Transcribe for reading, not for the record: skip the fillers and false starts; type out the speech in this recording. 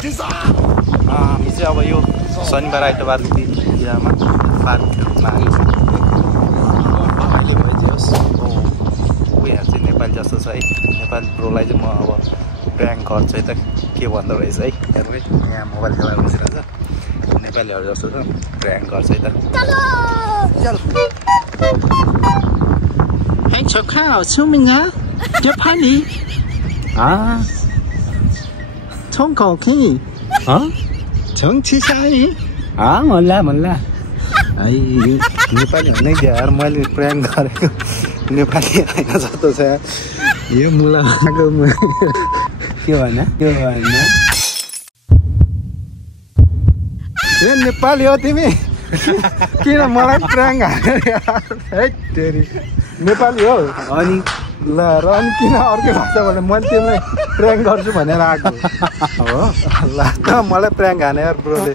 हामी चाहिँ अब यो शनिबार आइतबारको दिनमा पार्क खेल्न लागेको छ। अहिले भइदियोस् ऊ यहाँ चाहिँ नेपाली जस्तो छ है। नेपाली ब्रोलाई चाहिँ म अब प्र्याङ्क गर्छु है त के भन्दो रहेछ है। हेर्नु है यहाँ मोबाइल खेला बसिरहेछ नेपालीहरू जस्तो छ प्र्याङ्क गर्छ है त। Hey, 小康好聪明啊！要拍你啊？冲口可以啊？冲吃虾米啊？몰라 몰라。 哎यो नेपाली होइन क्या यार मैले प्र्याङ्क गरेको नेपाली होइन जस्तो छ यो मुला के भन्न यो नेपाली हो तिमी किन मलाई प्र्याङ्क हाल्यो नेपाली हो अनि ल र अनि किन अर्कै भाषा भने मैले तिमीलाई प्र्याङ्क गर्छु भनेर आएको हो ल त मलाई प्र्याङ्क हाने यार ब्रोले